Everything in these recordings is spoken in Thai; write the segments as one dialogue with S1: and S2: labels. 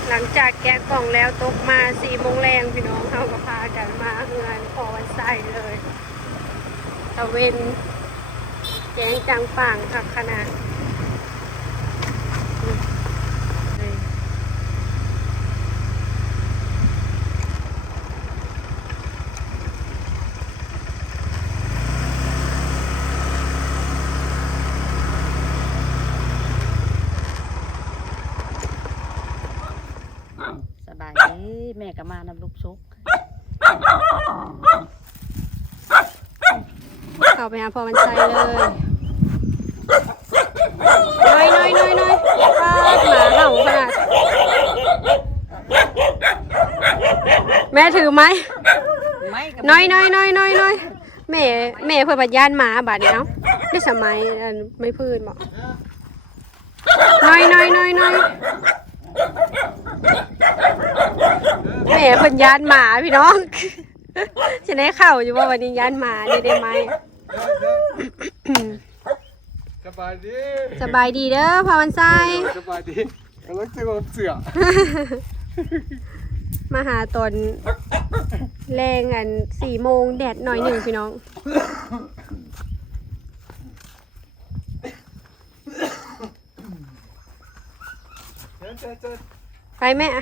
S1: หลังจากแกะกล่องแล้วตกมา4 โมงแรงพี่น้องเขาก็พากันมาเฮือนพอวันใส่เลยตะเวนแจ้งจังฝั่งคักขนาด
S2: สบายดีแม่ก็มานำลูกซุก
S1: เข้าไปหาพอวันใส่เลยน้อยปาดหมาเห่าขนาดแม่ถือไหมน้อยแม่เพื่อปัญญาณหมาบาดเนี้ยได้สมัยไม่พื้นบอกน้อยแม่เพิ่นยานหมาพี่น้องจะได้เข้าอยู่ว่าวันนี้ยานหมาได้ไหมสบายดีเด้อพอวันไส้
S3: สบายดีกำลังจะเสือ
S1: มาหาตอนแรง4 โมงแดดหน่อยหนึ่งพี่น้องไปแม่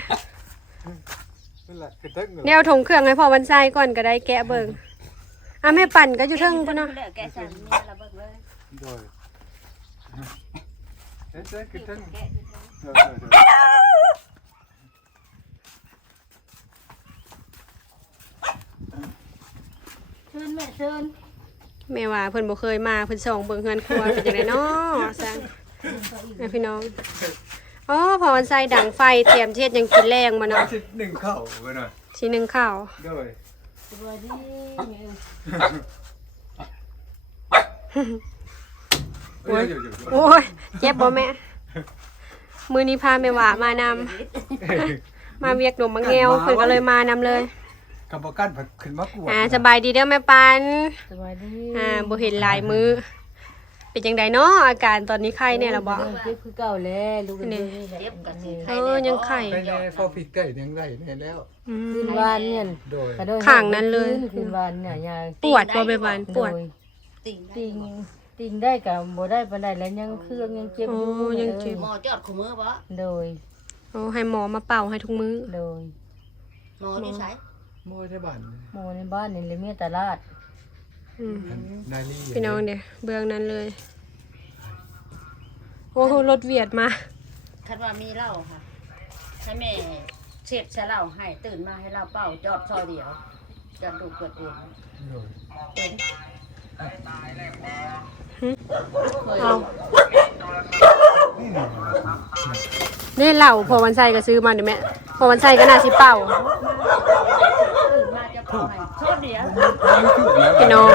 S1: แนวถงเครื่องให้พอวันไส้ก่อนก็ได้แกะเบิ่งแม่ปั่นก็อยู่เทิงพุ่นเนาะ
S2: แกะสั่นมีระเบิดเลย
S3: โดยเจ๊คือเทิง
S2: เชิญแม่เชิญ
S1: แม่ว่าเพิ่นบ่เคยมาเพิ่นส่องเบิ่งเฮือนครัวเป็นจังได๋เนาะซั่นพี่น้องอ๋อพอวันไส้ดังไฟเตรียมเทศยังกินแรงมาเนาะ
S3: ชิ้นหนึ่งข้าวไปหน่อย
S1: ชิ้นหนึ่งข้าว
S3: โดย
S2: สวัสดี
S1: โอ้ยเจ็บบ่แม่มื้อนี้พาแม่หว่ามานำมาเวียกหนมบางแงวเพิ่นก็เลยมานำเลย
S3: กับบ่กันขึ้นมากวด
S1: สบายดีเด้อแม่ปัน
S2: สบายดี
S1: บ่เห็นหลายมื้อเป็นจังไดเนาะอาการตอนนี้ไข้แน่ล่ะบ่
S2: เจ็บคือเก่าแล้วลูกนี่เจ็บกันสิไข้
S1: ยังไข้
S3: แน่พอผิดไก่ยังได้แน่แล้ว
S2: คืนวานเนี่ย
S3: โดย
S1: ข้างนั้นเลย
S2: คืนวานเนี่ยยาย
S1: ปวดบ่แม่ปันปวด
S2: ติ่งได้กับบ่ได้ปานใดแล้วยังเครื่องยังเจ็บอยู่
S1: ยังเจ็บ
S2: หมอจอดขมือบ่โดย
S1: ให้หมอมาเป่าให้ทุกมื้อ
S2: โดยหมอที่ไส
S3: หมอที่บ้าน
S2: หมอในบ้านนี่เลยมีตลาด
S1: พี่น้องเด้เบื้องนั้นเลยโอ้โหรถเวียดมา
S2: คันว่ามีเหล้าค่ะให้แม่เช็ดใส่เหล้าให้ตื่นมาให้เหล้าเป่าจอดซอเดียวจอดดูเกิดเองเป็น
S1: เอานี่เหล่าพอวันไส้ก็ซื้อมาเดี๋ยวแม่พอวันไส้ก็น่าสิเป่าพี่น้อง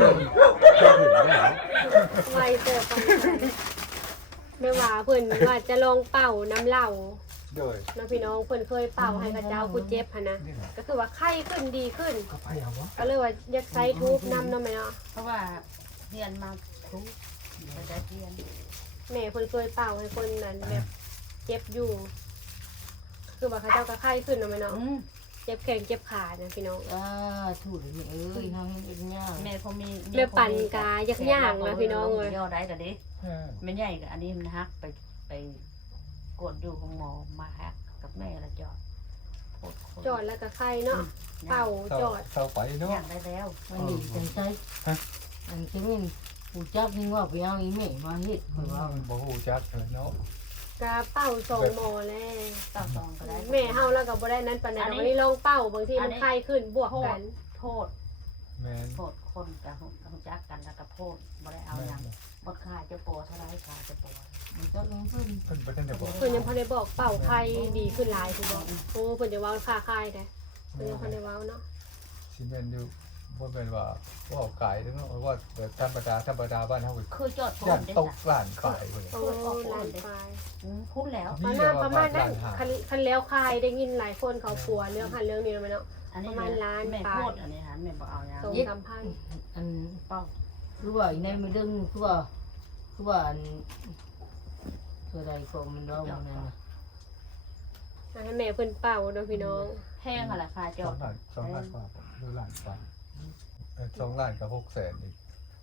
S1: ไวเจอกันไม่ว่าเพิ่นว่าจะลองเป่าน้ำเหล้านะพี่น้องเพิ่นเคยเป่าให้กระเจ้ากูเจ็บนะก็คือว่าไข้ขึ้นดีขึ้นก็เลยว่าอยากใส่ทูบน้ำเนาะแม่เนาะ
S2: เพราะว่าเรียนมาครูได้เรียน
S1: แม่เพิ่นเคยเป่าให้คนนั้นแบบเจ็บอยู่คือว่าเขาเจ้าก็ไข้ขึ้นเนาะแม่เนาะเจ็บแขนเจ็บขาเนี่ยพี่น้อง
S2: ถูกเลยน้องเอ็นย่างแม่พอมี
S1: แม่ปั่นกายักย่างนะพี่น้องเลย
S2: ย่อได้แต่ดิไม่ใหญ่กับอันนี้มันฮักไปกดอยู่ของหมอมาฮักกับแม่ละ
S1: จอดแล้วก็ไข้เนาะเป่าจอด
S3: เป่าไปเนาะ
S2: ย่างได้แล้วมันดีจังใจอันที่นี่ผู้จับนี่ว่าไปเอาอีเมลมาเฮ็ดเหมือนว่า
S3: บ่ฮู้จักเนาะ
S1: กาเป่า2 หมอแล้ว
S2: เป่า2ก็ได้
S1: แม่เฮาแล้วก็บ่ได้นั้นปานใดวันนี้ลองเป่าบางทีมันไข้ขึ้นบวกกัน
S2: โทษ
S3: แม่น
S2: โทษคนกับฮู้จักกันแล้วก็โทษบ่ได้เอาหยังบ่ค่าจะปอเท่าไรค่าจะปอมันก็เพิ่น
S3: บ่ทันได้บอก
S1: เพิ่นยังบ่ได้บอกเป่าไข้ดีขึ้นหลายคือบ่โอ้เพิ่นจะเว้าค่าไข้ได้เพิ่นยังบ่ได้เว้าเนาะ
S3: สิแม่นอยู่บ่แม่นว่าไก่เนาะว่าธรรมดาบ้านเฮา
S2: คือจอดโทษ
S3: ตกร้านขายเพิ่น
S1: โอ้ร้านขาย
S2: พูดแล้ว
S1: ประมาณนั้นคันแล้วคายได้ยินหลายคนเขาปัวเรื่องเรื่องนี้มั้ยเนาะประมาณล้าน
S2: แม่โทษอันนี้หาแม่บ่เอาหยัง
S1: 2-3,000
S2: อันเป้าคือว่าในมื้อนึงคือว่าอันคือใดก็มันเว้านั่นน่ะ
S1: ให้แม่เพิ่นเป่าเนาะพี่น้อง
S2: แพงค่ะราคาจ
S3: ส
S2: อ
S3: อ
S2: ด
S3: งล้านกว่าหรือล้านกว่า2 ล้านกับ600,000อีก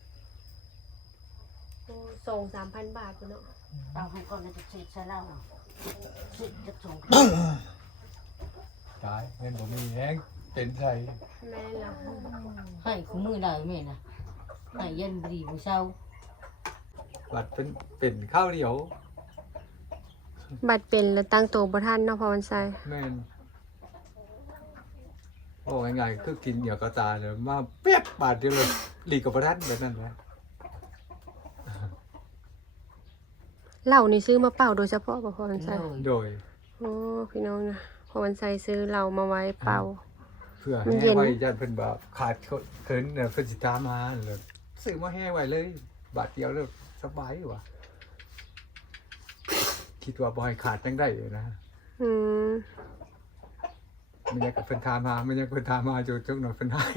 S1: โอ้2-3,000 บาทพุ่นเนาะ
S2: เอาให้ก่อนนะจะเช็ดใช้เหล้าเช็ดจะส่ง
S3: ตายเงินบ่มีแฮงเป็นใจ
S1: แม่นล่ะ
S4: ให้คู่มือได้แม่น่ะให้เย็นบ่ดีบ่เช้า
S3: บัดเป็นข้าวเดียว
S1: บัตรเป็นแล้วตั้งโตวบ่ทันเนาะพอวันไซ
S3: แม่นโอ้ง่ายๆคือกินเหนียวกระตาเนี่ยมาเปี๊ยกบาทเดียวเลยหลีกกับประทัดแบบนั้นแหละ
S1: เหล้านี่ซื้อมาเป่าโดยเฉพาะบ่พอวันไซ
S3: โดย
S1: โอ้พี่น้องนะพอวันไซซื้อเหล้ามาไว้เป่า
S3: เพื่อ
S1: มัน
S3: ให้
S1: เย็น
S3: ไว้ญาติเพิ่นบ่ขาดเขินเนี่ยเพิ่นสิตามมาเลยซื้อมาให้ไว้เลย บาทเดียวแล้วสบายอยู่ว่ะคิดว่าบ่ให้ขาดจังได้อยู่นะ
S1: อืม
S3: มันอยากกับเพิ่นถามมามันอยากเพิ่นถามมาอยู่จังหน่อยเพิ่นให้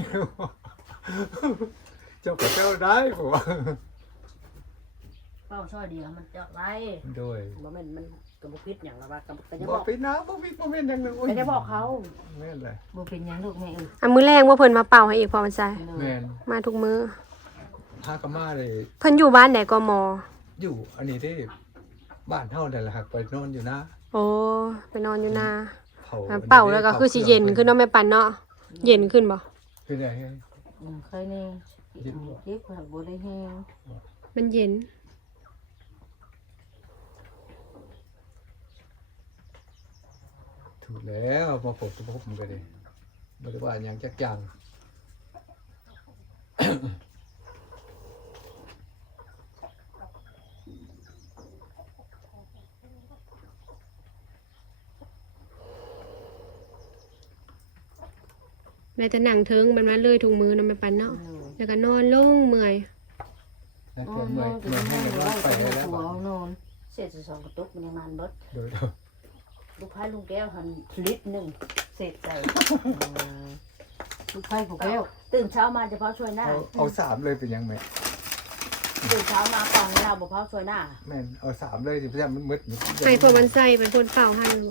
S3: เจ้าก็เจ้าได้บ่ว่า
S2: เป้าช่อยเดียวมันจะไร
S3: โดย
S2: บ่แม่นมันก็บ่ผิดหยังหรอกว่าก็จะ
S3: บบ อ
S2: อก ก
S3: ไปนะบ่มีบ่แม่นหยังเลยโอ้ย
S2: ไม่ได้บอกเขา
S3: แม่นเลย
S4: บ่เป็นหยังลูกแม่เอ้ย
S1: มื้อแรกว่าเพิ่นมาเป่าให้อีกพอวันไซ
S3: แม่น
S1: มาทุกมื้อ
S3: พากะมาเลย
S1: เพิ่นอยู่บ้านไหนกม
S3: อยู่อันนี้ที่บ้านเฮานั่นแหละครับไปนอนอยู่นะ
S1: โอ้ไปนอนอยู่นา
S3: เผา
S1: เป่าแล้วก็คือสิเย็นขึ้นเนาะแม่ปันเนาะเย็นขึ้นบ่
S3: คือไง
S4: เคยแน่เจ็บหักบ่ได้แฮง
S1: มันเย็น
S3: ถูกแล้วมาพบมันก็ดีบ่ได้ว่าหยังจักอย่าง
S1: ได้แต่หนังเทิงมันมาเลยทุกมื้อเนาะแม่ปันเนาะแล้วก็นอนลงเมื่อย
S3: นะ
S4: นอ
S3: เกิด
S4: น
S3: เมื่อย
S4: นอน
S3: เมื่อยให้
S4: ก็
S3: กัน
S4: ได้
S3: ว่าไป
S4: ไป
S3: ได้
S4: แล้
S3: แล้ว ว
S4: หั
S3: บ่
S4: วนอน
S2: เศษสองกระตุกมันยังมันเบิด
S3: โดย
S2: ลูกพายลุงแก้วหันลิตรหนึงเศษใส่
S4: ลูกไผ่ผู้แก้ว
S2: ตื่นเช้ามาจะเผาช่วยหน้า
S3: เอาสามเลยเป็นหยังแม่
S2: ตื่นเช้ามาก่อนเราบ่เผาช่วยหน้า
S3: แม่นเอาสามเลยสิเพื่อนมันมืด
S1: ให้พอวันไซเป็นคนเป่าให้ลูก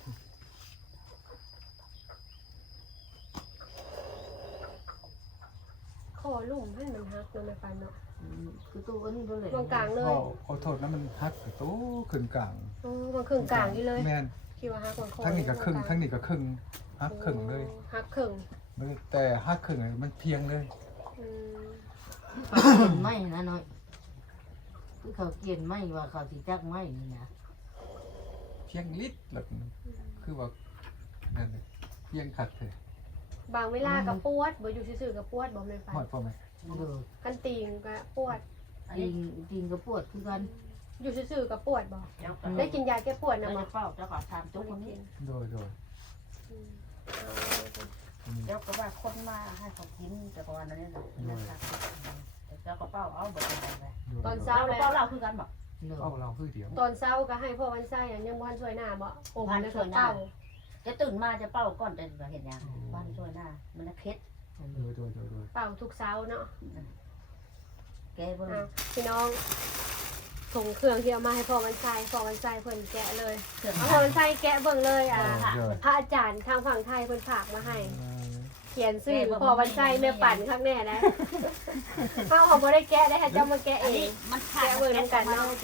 S1: คอลุ่มให้มันฮักเนาะแม่ปันเนาะ
S4: คือตัวนี้บ่เลย
S1: ตรงกลางเลย
S3: ขอโทษนะมันฮักโตขึ้นกลาง
S1: โอ้มันครึ่งกลางนี่เลย
S3: แม่น
S1: คิดว่าฮักมันคอ
S3: ทั้งนี้ก็ครึ่งทั้งนี้ก็ครึ่งฮักครึ่งเลย
S1: ฮักครึ่ง
S3: มันแต่ฮักครึ่งมันเพียงเลย
S1: อืม
S4: เขียนไม้นะน้อยคือเขาเขียนไม้ว่าเขาสิจักไม้นี่นะ
S3: เพียงลิตรหลักคือว่านั่นเลยเพียงขัดเลย
S1: บางเวลาก็ปวดบ่อยู่ซื่อๆก็ปวดบ่แม่นปัน
S3: หอดพอไหม
S4: เด้อ
S1: คันตีงก็ปวด
S4: จริงก็ปวดคือกัน
S1: อยู่ซื่อๆก็ปวดบ่
S2: เจ้าก็
S1: ได้กินยาแก้ปวด
S2: เรา
S1: นะบ่
S2: จะเฝ้าเจ้าก็ถามตุ๊กคนนี้
S3: โดย
S1: อืม
S2: เจ้าก็ว่าคนมาให้เขากินแต่ก่อนนั้นน่ะนะครับเจ้าก็เป้าเอาบ่ได้ไป
S1: ตอน
S2: เจ้า
S1: เช้า
S2: ก็
S1: แล้ว
S2: เป้าเราคือกันบ่
S4: เด้อ
S3: เอาเราคือเดียว
S1: ตอนเช้าก็ให้พ่อวันไส้อะยังบ่ทันช่วยหน้าบ่โอ้
S2: พัน
S1: แล้ว
S2: ช่
S1: ก็
S2: วยหน้า
S1: เป่า
S2: จะตื่นมาจะเป้าก่อนจะเห็นยังบ้านช่วยหน้ามันเพชร
S3: โดย
S1: เป่าทุกเช้าเนาะ
S2: แกเบิ่ง
S1: อ่ะพี่น้องส่งเครื่องที่เอามาให้พ่อวันไส้เพิ่นแกะเลย
S2: เสือ
S1: เอาพ่อวันไส้แกะเบิ่งเลยอ่ะ
S3: โดย
S1: พระอาจารย์ทางฝั่งไทยเพิ่นฝากมาให้ เขียนชื่อพ่อวันไส้แม่ปั่นข้างแน่นะเฮาเขาบ่ได้แกะได้ให้เจ้ามาแกะ
S2: อั
S1: เอน
S2: นี้
S1: ง
S2: มันขาดกันเนาะ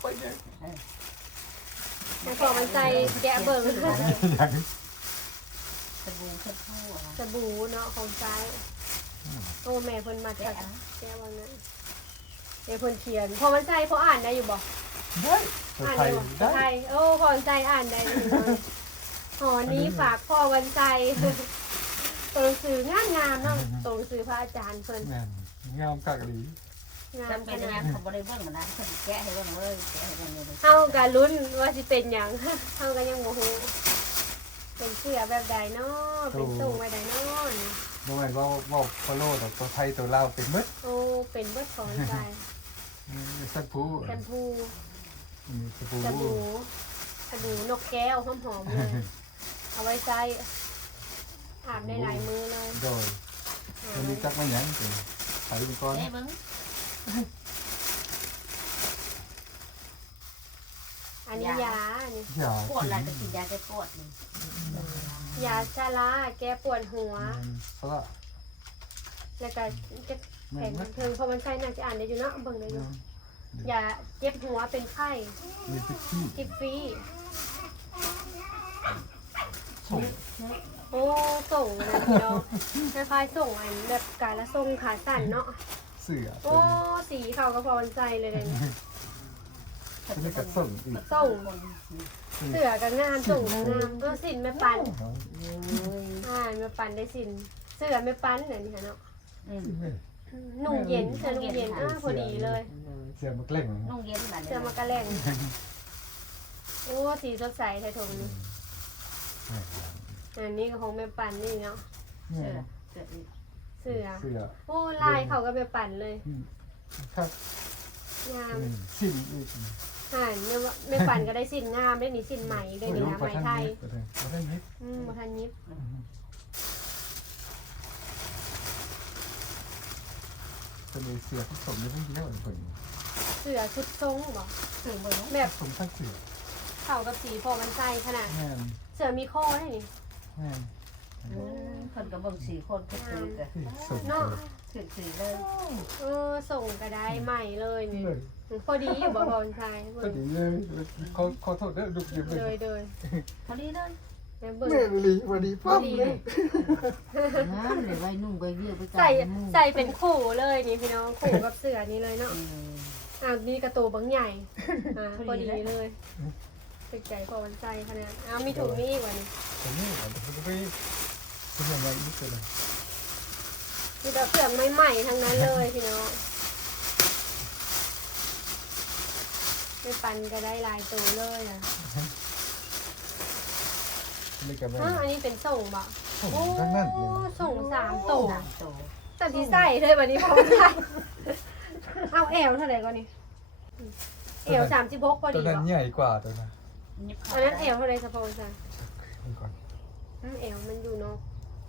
S1: ให้พ่อวันไส้แกะเบิ่ง
S2: สบู่ชมพูอ่ะ
S1: สบู่เนาะของไส้โอ้แม่เพิ่นมาจากแกะวันนั้นเดี๋ยวเพิ่นเขียนพ่อวันไส้พ่ออ่านได้อยู่บ่
S3: ได้ตัว
S1: อ่าน
S3: ไท
S1: ได้
S3: ย
S1: บ่
S3: ได้
S1: ไทยโอ้พ่อวันไส้อ่านได้อยู่เลยหอนี้ฝากพ่อวันไส้ ตัวหนังสืองามๆเนาะตัวหนังสือพระอาจารย์เพิ่น
S3: แม่นงามกากหลี
S1: งาม
S2: จำเป็นยังเขาบ่ได้เบิ่งมันนะเขาแกะให้เบิ่งเลยแกะให้เบิ่งเลย
S1: เฮาก็ลุ้นว่าสิเป็นหยัง เฮาก็ยังบ่ฮู้เป็นเสื้อแบบใดเนาะเป็นทรงแบบใดเนาะ
S3: บ่แม่นว่าฟอลโล่ดอกตัวไทยตัวลาวเป็นมืด
S1: โอ้เป็นเบิดของใจ
S3: สักผู้
S1: แชมพู
S3: สบู่
S1: สบู่สบู่นกแก้วหอมๆเลยเอาไว้ใช้อาบในหลายมือเลย
S3: โดยมันมีจักมันหยังสิไทยเป็นก้อน
S2: แกะเบิ่ง
S1: ออันนี้ยานี่
S3: อย่า
S2: ปวดอะไรจะกินยาแก้ปวดนี่
S1: ยาชาลาแก้ปวดหัว
S3: เพราะว่า
S1: แล้วก็จะแผ่นบันเทิงเพอมันใส่น่าจะอ่านได้อยู่เนาะเบิ่งได้อยู่ยาเจ็บหัวเป็นไข้
S3: มีพิษที่
S1: จิบฟรี
S3: ส่ง
S1: โอ้ส่งนะพี่น้องคล้ายๆส่งอันแบบการละส่งขาสั่นเนาะ
S3: เสือ
S1: โอ้สีเขาก็พอใจเลยเลย
S3: อันนี้ก็ส่งอีก
S1: ส่งเสือกับงานส่งกับงามก็สินไม่ปันไม่ปันได้สินเสือไม่ปันเนี่ยนี่ค่ะเนาะนุ่งเย็นเสือนุ่งเย็นพอดีเลย
S3: เสือมาเกล่ง
S2: นุ่งเย็นแบบ
S1: เสือมากระแลงโอ้สีสดใสไทยทงนี่อันนี้ก็ของแม่ปันนี่เนาะ
S2: เสือเสือ
S1: เสือ
S3: เสือ
S1: โอ้ลายเขาก็แม่ปันเลย
S3: ครับ
S1: งาม
S3: สิ่งอีก
S1: แม่ปันก็ได้สินงามได้นี่สินใหม่ได้นี่นะไหมไทย
S3: มาได้นิด
S1: มาทันยิบ
S3: จะมีเสือผสมด้วยพวกนี้เหมือนคน
S1: เสือชุดทรงบอก
S2: เสือเบิ่ง
S1: แบบ
S3: ผสมทั้งเสือ
S1: เข่ากับสีพอมันใส่ขนาด
S3: แม่น
S1: เสือมีข้อได้นี่
S3: แม่น
S2: คนกับเบิ่ง4คนก็คือกัน
S3: ส่ง
S1: เนาะ
S2: ถือเลย
S1: ส่งก็ได้ใหม่เลยนี่พอดีอยู่บ่พอมันใส่
S3: ก็ดีเลยขอโทษด้วยดุดิบ
S1: เลยเลย
S2: พอดีเลย
S1: เบิ่ง
S3: แม่ลีพอดี
S1: พอดีเลย
S4: น้ำเลยไว้นุ่งไปเยื่อไป
S1: ใส่เป็นคู่เลยนี่พี่น้องคู่กับเสือนี้เลยเนาะนี่กระโตบังใหญ่พอดีเลยตึกใจพอมันใส่ขนาดมีถุงนี้อีกวันนี้
S3: ผมนี่ผมก็ไปคุณยังไงนิดเดียวเลย
S1: มีแต่เครื่องใหม่ๆทั้งนั้นเลยพี่น้องไม่ปันก็ได้ลายตัวเลยอ่ะ
S3: นี่กับแม่
S1: อันนี้เป็นส่งบ่
S3: ผมทั้งนั้นเลย
S1: ส่ง3ตัว
S2: โต
S1: แต่ที่ใส่เลยวันนี้พอใส่เอาแอลเท่าไหร่ก่อนนี่แอล36พอ
S3: ตั
S1: ดี
S3: วนั้น
S1: บ่
S3: ใหญ่กว่าตัวนั้น
S2: ยิบ
S1: อันนั้นแอลเท่าไหร่สปอนเซอร์
S3: ก่อน
S1: แอลมันอยู่เนาะ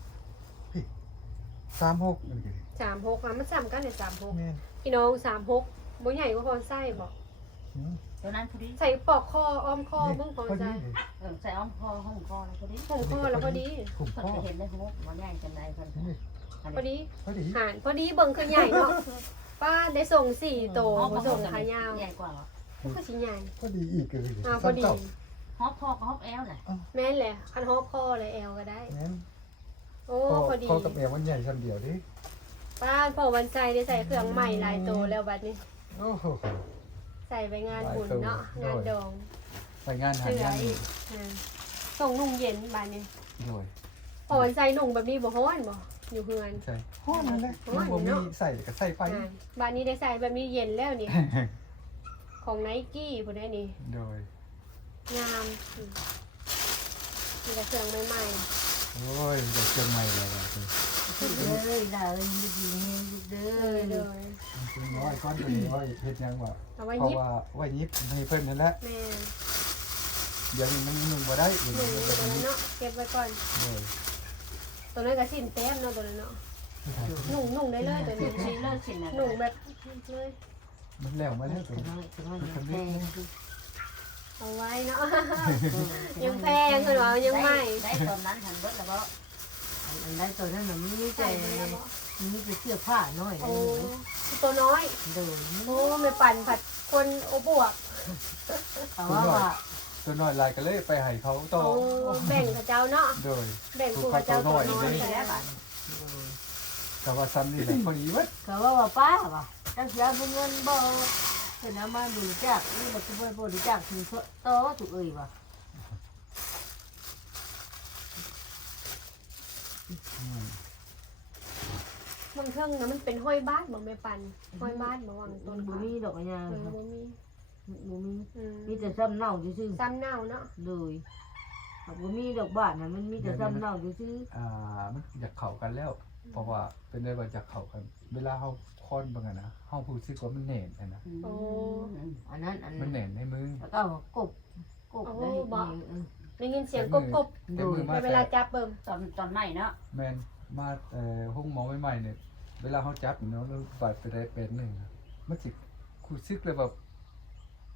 S3: 36นี่
S1: 36มันซ้ำกันเนี่ย36
S3: แม่น
S1: พี่น้อง36บ่ใหญ่กว่าพอใส่บ่
S2: ตัวนั้นพอดี
S1: ใส่ปอกคออ้อมคอเบิ่งพอ
S3: พอดี
S1: ใส่
S2: ใส่อ้อมคอห้องคอแล้วพอดี
S1: ห่มคอแล้วพอดี
S3: ผม
S2: เพิ่น
S3: พ่อ
S2: จะเห็นได้ฮู้บ่ใหญ่จังได๋เพิ่น
S1: พอดี
S3: พอดี
S1: หารพอดีเบิ่งคือใหญ่เนาะป้าได้ส่ง4โตบ่ส่งขายาว
S2: ใหญ่กว่า
S1: ก็สิใหญ่
S3: พอดีอีกเลย
S1: พอดี
S2: ฮอบคอกับฮอบแอลน่ะ
S1: แม่นแหละคันฮอบคอเลยแอลก็ได้
S3: งั้น
S1: โอ้พอดี
S3: พ่อกับแม่มันใหญ่คำเดียวดิ
S1: ป้าพอวันใจได้ใส่เครื่องใหม่หลายโตแล้วบัดนี้
S3: โอ้โห
S1: ใส่ไปงานบุญเนาะงานดอง
S3: ไปงานหา
S1: เสื้อง
S3: าน
S1: อีกส่งนุ่งเย็นบัดนี้
S3: ด้วย
S1: พอวันใจนุ่งแบบนี้บ่ฮ้อนบ่อยู่เฮือน
S3: ใช่ห้องนั่นแหละมันมีใส่กับใส่ไฟ
S1: บัดนี้ได้ใส่แบบนี้เย็นแล้วนี่ ของไนกี้พุ่นได้นี่
S3: โดย
S1: งามมีแต่เครื่องใหม่
S3: โอ้ยเด็กเชียงใหม่เลยว่ะ
S4: เลยด่าเลยดีๆเด้
S1: ๆ
S4: อ
S1: เลย
S3: จริงน้อยก้อนตัวนี้ว่าเฮ็ดยังว่า
S1: เอาไว้
S3: เพราะ
S1: ยิบ
S3: ว่าไว้ยิบให้เพิ่นนั่นแหละ
S1: แม่
S3: เดี๋ยวมันนุ่งบ่ได้เดี๋ยว
S1: หนึ่
S3: มัน
S1: ง
S3: จะ
S1: ตัว
S3: เป็น
S1: นั้นเนาะเก็บไว้ก่อน
S3: โดย
S1: ตัวนั้นก็สิ้นแต้มเนาะตัวนั้นเนาะนุ่งได้เลยตัว
S2: สิ
S1: นี้
S2: เลิกสิน่ะ
S1: นุ่งแบบเลย
S3: มันแล้วมาแล้วตัว
S4: น้อยน้อยแพง
S1: เอาไว้เนาะ ยังแพงคือว่ายังไม่
S2: ได้ตอนนั้นทันเบิดแล้วบ่
S4: อันใดตัวนั้นมันมี
S1: ใส่
S4: แต่
S1: ไปแล้วบ่
S4: มีแต่เสื้อผ้าน้อย
S1: โอ้ตัวน้อย
S4: เดิน
S1: โอ้ไม่ปั่นผัดคนโอบวก
S4: แต่ว่าว่า
S3: ตัวน้อยลายก็เลยไปให้เขาต่อ
S1: โอ้แบ่งกับเจ้าเนาะ
S3: โดย
S1: แบ่งผู้กับเจ้าตัวน้อย
S2: นี่แหละบัด
S3: แต่ว่าซ้ำนี่แหละพอดีวัด
S4: เขาว่าป้าว่ะตั้งเสียเงินบ่เห็นเอามาดูจักนี่มันก็บ่ดูจักถึงโตถูกเอ้ยว่ะ
S1: บางเครื่องนะมันเป็นห้อยบ้านบ่ไม่ปั่นห้อยบ้านบ่วางต้น
S4: บ่
S1: ขา
S4: มีดอกยา
S1: บ่มี
S4: บ่มี
S1: อืม
S4: มีแต่ซ้ำเน่าซื่อ
S1: ซ้ำเน่าเนาะ
S4: ๆเลยบ่มีดอกบ้านน่ะมันมีแต่ซ้ำเน่าซื่อ
S3: มันอยากเข้ากันแล้ว เพราะว่าเป็นได้ว่าอยากเข้ากัน เวลาเฮาค้อนบางนะเฮารู้สึกว่ามันแน่นนะ
S1: โอ้
S4: อันนั้นอัน
S3: มันแน่นในมือ
S4: แล้วก็กบได้
S1: ได้ยินเสียงกบ
S3: ในมือมา
S1: ๆเวลาจับเบิ่ม
S2: ตอนใหม่เนาะ
S3: แม่นมาห้องหมอใหม่ๆเนี่ยเวลาเฮาจับเนาะแล้วบาดไปได้เป็นนึงมันสิรู้สึกเลยแบบ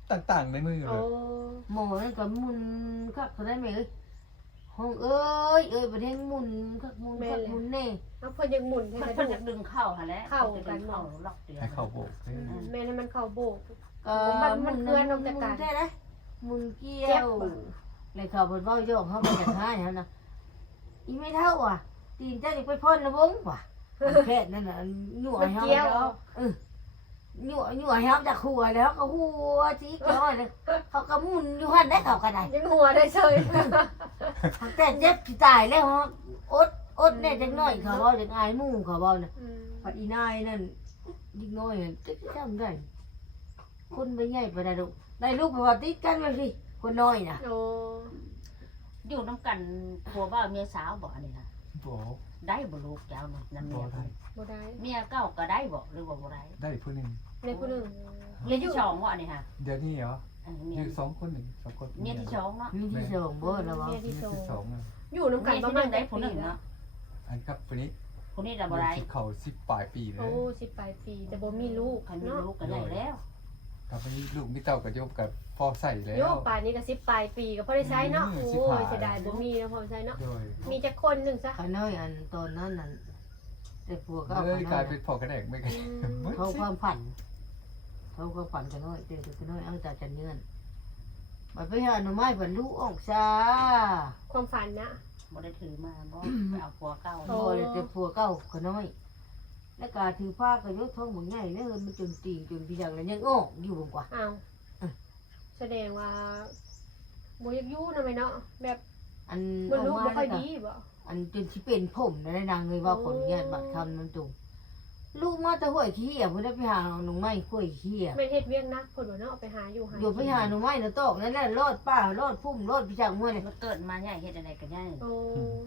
S3: ต่างๆในมือเล
S1: โอ้
S3: ย
S4: หมอนั่นก็มุนคักก็ได้ไหมเอ้ยห้องเอ้ยประเทศมุนคักมุนคักมุนแน่
S1: เอาเพิ่นยังหมุนให้
S2: มัน
S1: กระ
S2: เพิ่น
S1: ดู
S2: จะ
S1: ก
S2: ดึงเข้าหั่นแหละ
S1: เข้ากัน
S2: เข้าล็อกเดียว
S3: ให้เขาโบกเด้อ
S1: แม่นให้มันเข้าโบก
S4: มันเคลื่อนออกจากกันได้ไหมมุนเกี้ยวเลยเขาเพิ่นเว้าโยกเขาไปจากห้าอย่างนั้นนะอีไม่เท่าอ่ะตีนเจ้าจะไปพ่นระบงว่ะแพทย์นั่นน่ะหน่วยเฮาแล้วหน่วยเฮาจากหัวแล้วก็หัวจีกน้อยเลยเขาก็มุนอยู่หันได้เขาก็ได้
S1: ยังหัวได้เฉย
S4: แต่เจ็บที่ตายแล้วฮะอดเนี่ยจังน้อยเขาบอกจังอายมู่เขาบอกน่ะปัดอีนายนั่นยิ่งน้อยนั่นจะจำได้คนไปใหญ่ไปได้ลูกได้ลูกไปว่าติดกันไปสิคนน้อยน่ะ
S1: โอ้
S2: อยู่นํกันผัวบ่าวเมียสาวบ่นี่นะ
S3: บ่
S2: ได้บ่ลูกเจ้าน่ะนำ
S3: บ่
S2: เมีย
S3: ได้
S1: บ่ได้
S2: เมียเก่าก็ได้บ่หรือว่าบ่ได้
S3: ได้ผู้หนึง
S1: ในผู้หนึง
S2: เมียที่สองบ่นี่ฮะ
S3: เดี๋ยวนี้เหรอ
S2: เมี
S3: อย ยู่2คน2คน
S2: เมียที่สองเนาะ
S4: มีที่ส่งบ่แล้วว่า
S1: เมียที่
S3: ที่
S1: สอง
S3: สองอ่ะ
S1: อยู่นำ
S2: เมี
S1: กัน
S2: ย
S1: ประ
S2: ที่
S1: มาณ
S2: ได้ผู้หนึงเนาะ
S3: อันครับคนนี้
S2: ผู้นี้น่ะบ่ได้
S3: เขา10ปลายปีเล
S1: โอ้
S3: ย
S1: 10ปลายปีแต่บ่มีลูก
S2: คันมี
S1: เนาะ
S2: ลูกก็ได้แล้ว
S3: กับนี้ลูกมีเต้ากับโยมกับพ่อใส่แล้
S1: โยว ป่านนี้ก็10ปลายปีก็พอได้ใช้เนาะ
S3: อื
S1: โอ้
S3: มสิบห้า
S1: ยเสียดายบ่มีนะพอใช้เนาะ
S3: โดย
S1: มีจักคนหนึงซะ
S4: เขาน้อยอันตอนนั้นนั่นแต่ผัวก็
S3: เล
S4: เอา
S3: ย
S4: เขา
S3: ก
S4: น้
S3: ลา
S4: อย ย
S3: เป็นพ่อกระแดกไม่กัน
S4: เขาความฝันกันน้อยเด็กกันน้อยเอาจากจันเนื่อนไปหาหน่อไม้ผันลูกออกซา
S1: ความฝันนะ
S2: บ่ได้ถือมาบ่ไปเอาผัวเก่า
S1: โอ้
S4: บ่เลยแต่ผัวเก่าก็น้อย แล้วก็ถือผ้าก็ยกท้องหมุนใหญ่แล้วมันจนตีจนพี่อย่างนั้นยังออกอยู่บ่กว่า
S1: อ้าวแสดงว่าบ่อยากอยู่นำแม่เนาะแบบ
S4: อัน
S1: บ่
S4: ออก
S1: ลูก
S4: มา
S1: บ่ค่
S4: แล้
S1: อ
S4: วย ก็
S1: ดีบ่
S4: อันจนสิเป็นผมนะนางเลยว่าขออนุญาตบัดคำนั้นตุงลูกมาแต่ห้วยขี้อ่ะบ่ได้ไปหาหน่อไม้ห้วยขี้อ่ะ
S1: แม่เฮ็ดเวียกนักเพิ่นว่าเนาะไปหาอยู่หา
S4: อยู่ไปหาหน่อไม้น่ะตอกนั่นแหละรอดป้ารอดพุ่มรอดพี่จังมื้อนี่
S2: มันเกิดมาใหญ่เฮ็ดอะไรก็ใหญ่
S1: โอ้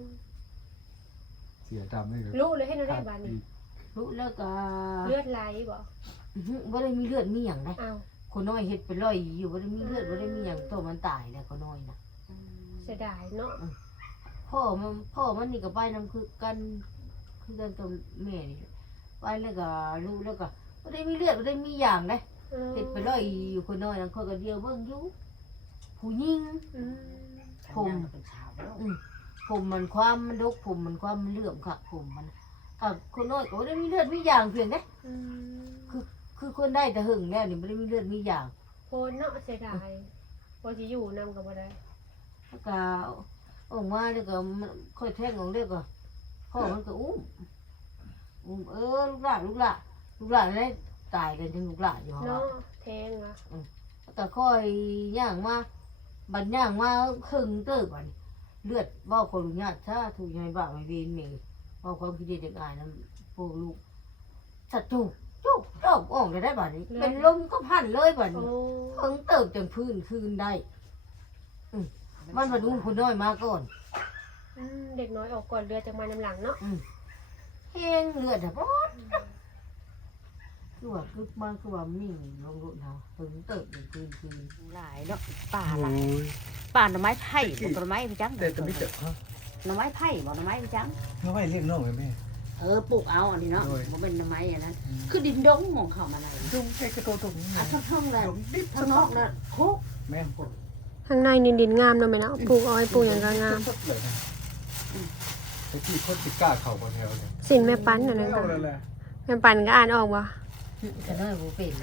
S3: เสียดำเลย
S1: รู้เลยให้เราได้บาดนี้
S4: รู้แล้วก็
S1: เลือดไหลบ่
S4: บ่ได้มีเลือดมีหยังได้
S1: อ้าว
S4: คนน้อยเฮ็ดเป็นร้อยอยู่บ่ได้มีเลือดบ่ได้มีหยังตัวมันตายแล้วคนน้อยน่ะ
S1: เสียดายเนาะ
S4: พ่อมันนี่ก็ไปนำคือกันกับแม่นี่ไปแล้วก็ลูกแล้วก็บ่ได้มีเลือดบ่ได้มีหยังเด้
S1: เออ
S4: เฮ็ดเป็นร้อยอยู่คนน้อยนั่นคนก็เดียวเบิ่งอยู่ผู้หญิง
S1: อืม
S2: เป็นสาวแล้ว
S4: ผมมันความมันดกผมมันความมันเหลื่อมค่ะผมมันกับคนน้อยก็บ่ได้มีเลือดมีหยังเพียงเด้
S1: อืม
S4: คือคนได้แต่หึงแล้วนี่บ่ได้มีเลือดมีหยัง
S1: โพนเนาะเสียดายบ่สิอยู่นำก็บ่ได้
S4: แล้วก็ออกมาแล้วก็มันค่อยแทงออกเรียกก็พ่อมันก็อุ้มลูกหลานได้ตายกันจังลูกหลานอยู่ฮะ
S1: เนาะแทงอ่ะ
S4: แล้วก็ค่อยย่างมาบัดย่างมาครึ่งเติบบัดนี้เลือดเว้าขออนุญาตถ้าถูกยายบ้าไม่เวนเมย์เว้าความคิดเด็ดจากอายนำพวกลูกสัตว์จุกออกได้บัดนี้เป็นลมก็พันเลยบัด
S1: โอ้
S4: นี้ครึ่งเติบจังพื้นคืนได้มันมาดูคนน้อยมาก่อน
S1: เด็กน้อยออกก่อนเรือจากมานำหลังเนาะ
S4: แห้งเลือดอะบอดคือว่าคือมันคือว่ามิ่งลงรุ่นเฮาถึงเติบอยู่คืน
S2: หลายเนาะป่า
S3: โอ้
S2: หลาย
S3: ย
S2: ป่าหน่อไม้ไผ่บ่ต้นไม้พี่จัง
S3: แต่จะไม่เจอฮะ
S2: หน่อไม้ไผ่บ่หน่อไม้พี่จัง
S3: น้อยเรียกน้องเลยแม่
S2: ปลูกเอาอันนี้เนาะ
S3: โดย
S2: บ่เป็นหน่อไม้อันนั้นคือดินดงของเขามาไหน
S3: ดุงแค่กระโดดตรงนี้
S2: อ่ะทั้งๆเลยทั้งนอกน่ะโคก
S3: แม่
S1: ข้างในนี่ดินงามเนาะแม่เนาะปลูกอ้อยปลูกหยังก็งาม
S3: สดเลยนะไอ้ที่คนติดกล้าเข่าบนแถวเลย
S1: สินแม่ปันนั่นน่ะ
S3: เอาแล้วแหละ
S1: แม่ปันก็อ่านออกบ่
S4: ๆแต่น้อยบ่เป็นเลย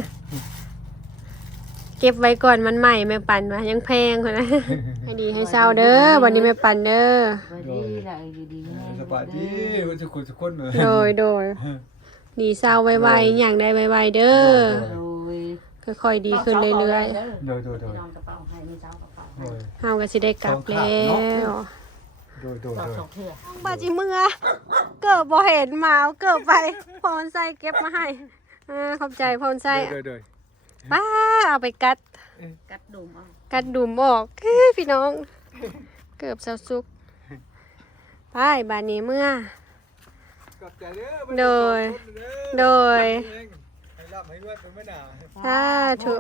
S1: เก็บไว้ก่อนมันใหม่แม่ปันว่ายังแพงพุ่นนะ ให้ดีให้เศร้าเด้อวันนี้แม่ปันเด้อ
S4: สวัสดีล่ะอยู่ดีแฮง
S3: สบายดีว่าจะคุยสักคนเลย
S1: โดยดีเศร้าไวๆอย่างใดไวๆเด้อ
S4: โดย
S1: ค่อยๆดีขึ้นเรื่อย
S3: โดย
S2: น้องกระเป๋าให้มีเจ้ากระเป๋า
S3: โดย
S1: ๆเฮาก็สิได้กลับแล้ว
S3: โดย
S2: ต่อสองเทื่อ
S1: บาจิเมื่อเกิดบ่เห็นหมาเกิดไปพรใส่เก็บมาให้ขอบใจพรใส่
S3: โดย
S1: ป้าเอาไปกัด
S2: กัดดุมเอา
S1: กัดดุมออกพี่น้อง เกือบเซาซุกไปบานนี้เมื่อ โดย
S3: ให้รับให้รวดเป็นไม่หนา
S1: สาธุ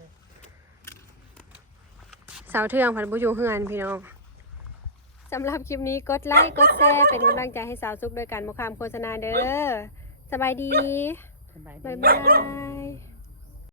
S1: สาวเทืองผัดบุอยู่เฮือนพี่น้องสำหรับคลิปนี้กดไลค์กดแชร์เป็นกำลังใจให้สาวซุกโดยการบ่ข้ามโฆษณาเด้อสบายดี
S2: สบายดี
S1: บ๊ายบาย